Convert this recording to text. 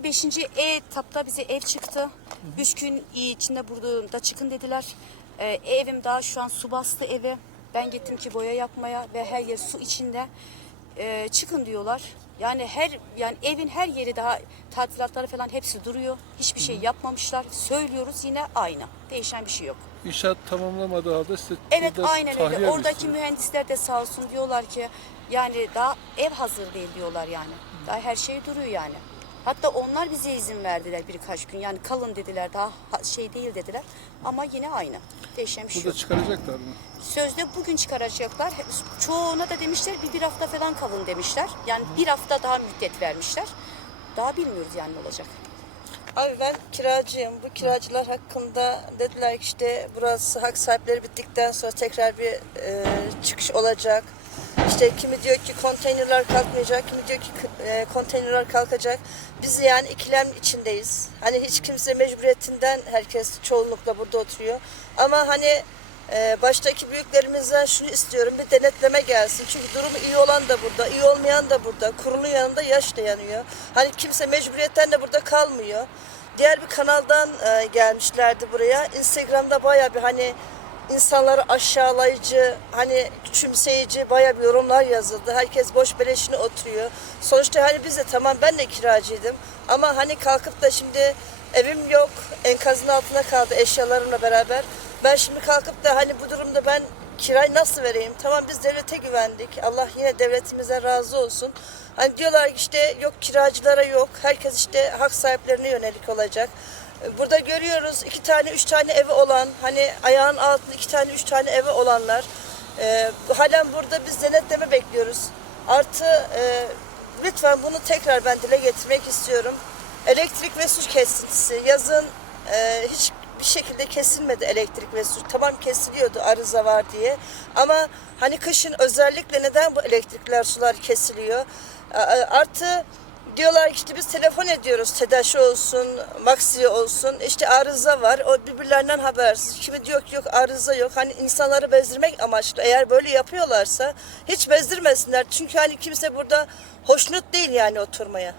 bugün 5. etapta bize ev çıktı. Üç gün içinde burada da çıkın dediler. Ee, evim daha şu an su bastı eve. Ben gittim ki boya yapmaya ve her yer su içinde. Ee, çıkın diyorlar. Yani her yani evin her yeri daha tadilatları falan hepsi duruyor. Hiçbir şey yapmamışlar. Söylüyoruz yine aynı. Değişen bir şey yok. İnşaat tamamlamadığı halde size Evet burada aynen tahliye öyle. mi Oradaki istiyor? mühendisler de sağ olsun diyorlar ki yani daha ev hazır değil diyorlar yani. Daha her şey duruyor yani. Hatta onlar bize izin verdiler birkaç gün. Yani kalın dediler daha ha- şey değil dediler. Ama yine aynı. Değişen bir şey Burada yok. çıkaracaklar mı? Sözde bugün çıkaracaklar. Çoğuna da demişler bir, bir hafta falan kalın demişler. Yani bir hafta daha müddet vermişler. Daha bilmiyoruz yani ne olacak. Abi ben kiracıyım. Bu kiracılar hakkında dediler ki işte burası hak sahipleri bittikten sonra tekrar bir e, çıkış olacak. İşte kimi diyor ki konteynerler kalkmayacak, kimi diyor ki e, konteynerler kalkacak. Biz yani ikilem içindeyiz. Hani hiç kimse mecburiyetinden herkes çoğunlukla burada oturuyor. Ama hani e, baştaki büyüklerimizden şunu istiyorum bir denetleme gelsin. Çünkü durumu iyi olan da burada, iyi olmayan da burada. Kurulun yanında yaş da yanıyor. Hani kimse mecburiyetten de burada kalmıyor. Diğer bir kanaldan e, gelmişlerdi buraya. Instagram'da baya bir hani insanları aşağılayıcı, hani küçümseyici baya bir yorumlar yazıldı. Herkes boş beleşine oturuyor. Sonuçta hani biz de tamam ben de kiracıydım. Ama hani kalkıp da şimdi evim yok, enkazın altında kaldı eşyalarımla beraber. Ben şimdi kalkıp da hani bu durumda ben kirayı nasıl vereyim? Tamam biz devlete güvendik. Allah yine devletimize razı olsun. Hani diyorlar işte yok kiracılara yok. Herkes işte hak sahiplerine yönelik olacak. Burada görüyoruz iki tane, üç tane evi olan, hani ayağın altında iki tane, üç tane evi olanlar. Ee, halen burada biz denetleme bekliyoruz. Artı e, lütfen bunu tekrar ben dile getirmek istiyorum. Elektrik ve su kesintisi. Yazın e, hiç bir şekilde kesilmedi elektrik ve su. Tamam kesiliyordu arıza var diye. Ama hani kışın özellikle neden bu elektrikler sular kesiliyor? Artı diyorlar ki işte biz telefon ediyoruz. TEDAŞ olsun, Maxi olsun. İşte arıza var. O birbirlerinden habersiz. Kimi diyor ki yok arıza yok. Hani insanları bezdirmek amaçlı. Eğer böyle yapıyorlarsa hiç bezdirmesinler. Çünkü hani kimse burada hoşnut değil yani oturmaya.